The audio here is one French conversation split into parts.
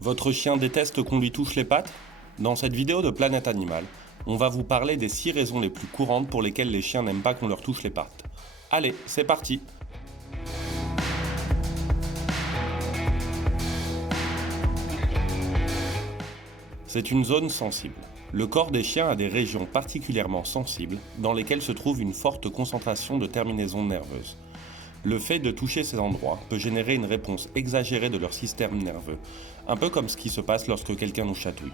Votre chien déteste qu'on lui touche les pattes? Dans cette vidéo de Planète Animal, on va vous parler des 6 raisons les plus courantes pour lesquelles les chiens n'aiment pas qu'on leur touche les pattes. Allez, c'est parti! C'est une zone sensible. Le corps des chiens a des régions particulièrement sensibles dans lesquelles se trouve une forte concentration de terminaisons nerveuses. Le fait de toucher ces endroits peut générer une réponse exagérée de leur système nerveux, un peu comme ce qui se passe lorsque quelqu'un nous chatouille.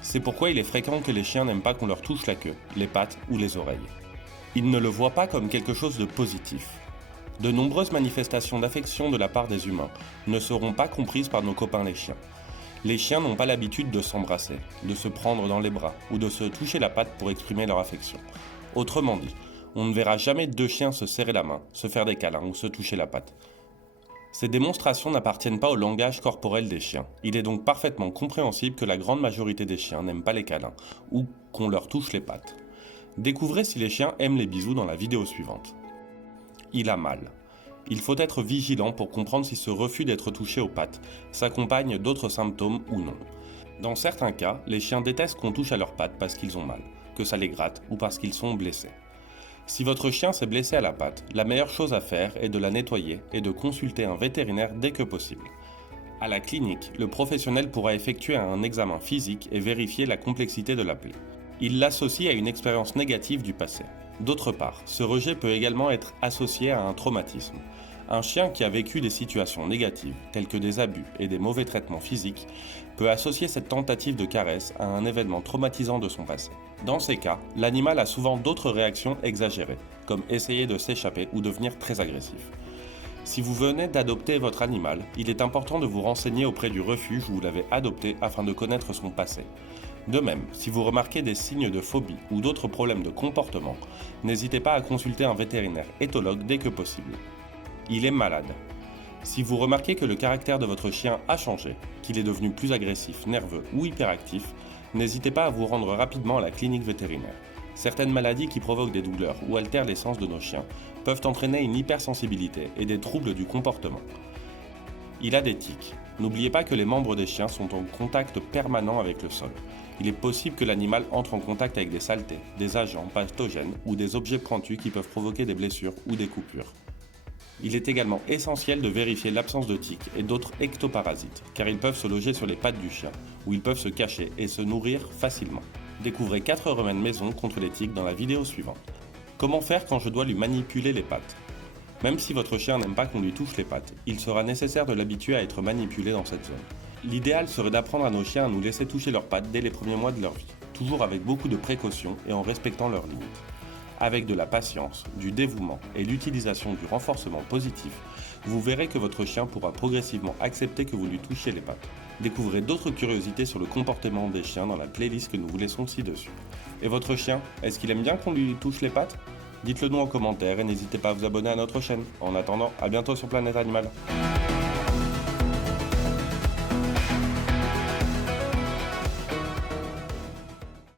C'est pourquoi il est fréquent que les chiens n'aiment pas qu'on leur touche la queue, les pattes ou les oreilles. Ils ne le voient pas comme quelque chose de positif. De nombreuses manifestations d'affection de la part des humains ne seront pas comprises par nos copains les chiens. Les chiens n'ont pas l'habitude de s'embrasser, de se prendre dans les bras ou de se toucher la patte pour exprimer leur affection. Autrement dit, on ne verra jamais deux chiens se serrer la main, se faire des câlins ou se toucher la patte. Ces démonstrations n'appartiennent pas au langage corporel des chiens. Il est donc parfaitement compréhensible que la grande majorité des chiens n'aiment pas les câlins ou qu'on leur touche les pattes. Découvrez si les chiens aiment les bisous dans la vidéo suivante. Il a mal. Il faut être vigilant pour comprendre si ce refus d'être touché aux pattes s'accompagne d'autres symptômes ou non. Dans certains cas, les chiens détestent qu'on touche à leurs pattes parce qu'ils ont mal, que ça les gratte ou parce qu'ils sont blessés. Si votre chien s'est blessé à la patte, la meilleure chose à faire est de la nettoyer et de consulter un vétérinaire dès que possible. À la clinique, le professionnel pourra effectuer un examen physique et vérifier la complexité de la plaie. Il l'associe à une expérience négative du passé. D'autre part, ce rejet peut également être associé à un traumatisme. Un chien qui a vécu des situations négatives, telles que des abus et des mauvais traitements physiques, peut associer cette tentative de caresse à un événement traumatisant de son passé. Dans ces cas, l'animal a souvent d'autres réactions exagérées, comme essayer de s'échapper ou devenir très agressif. Si vous venez d'adopter votre animal, il est important de vous renseigner auprès du refuge où vous l'avez adopté afin de connaître son passé. De même, si vous remarquez des signes de phobie ou d'autres problèmes de comportement, n'hésitez pas à consulter un vétérinaire éthologue dès que possible. Il est malade. Si vous remarquez que le caractère de votre chien a changé, qu'il est devenu plus agressif, nerveux ou hyperactif, n'hésitez pas à vous rendre rapidement à la clinique vétérinaire. Certaines maladies qui provoquent des douleurs ou altèrent les sens de nos chiens peuvent entraîner une hypersensibilité et des troubles du comportement. Il a des tics. N'oubliez pas que les membres des chiens sont en contact permanent avec le sol. Il est possible que l'animal entre en contact avec des saletés, des agents pathogènes ou des objets pointus qui peuvent provoquer des blessures ou des coupures. Il est également essentiel de vérifier l'absence de tiques et d'autres ectoparasites, car ils peuvent se loger sur les pattes du chien, où ils peuvent se cacher et se nourrir facilement. Découvrez 4 remèdes maison contre les tiques dans la vidéo suivante. Comment faire quand je dois lui manipuler les pattes? Même si votre chien n'aime pas qu'on lui touche les pattes, il sera nécessaire de l'habituer à être manipulé dans cette zone. L'idéal serait d'apprendre à nos chiens à nous laisser toucher leurs pattes dès les premiers mois de leur vie, toujours avec beaucoup de précautions et en respectant leurs limites. Avec de la patience, du dévouement et l'utilisation du renforcement positif, vous verrez que votre chien pourra progressivement accepter que vous lui touchiez les pattes. Découvrez d'autres curiosités sur le comportement des chiens dans la playlist que nous vous laissons ci-dessus. Et votre chien, est-ce qu'il aime bien qu'on lui touche les pattes? Dites-le nous en commentaire et n'hésitez pas à vous abonner à notre chaîne. En attendant, à bientôt sur Planète Animal.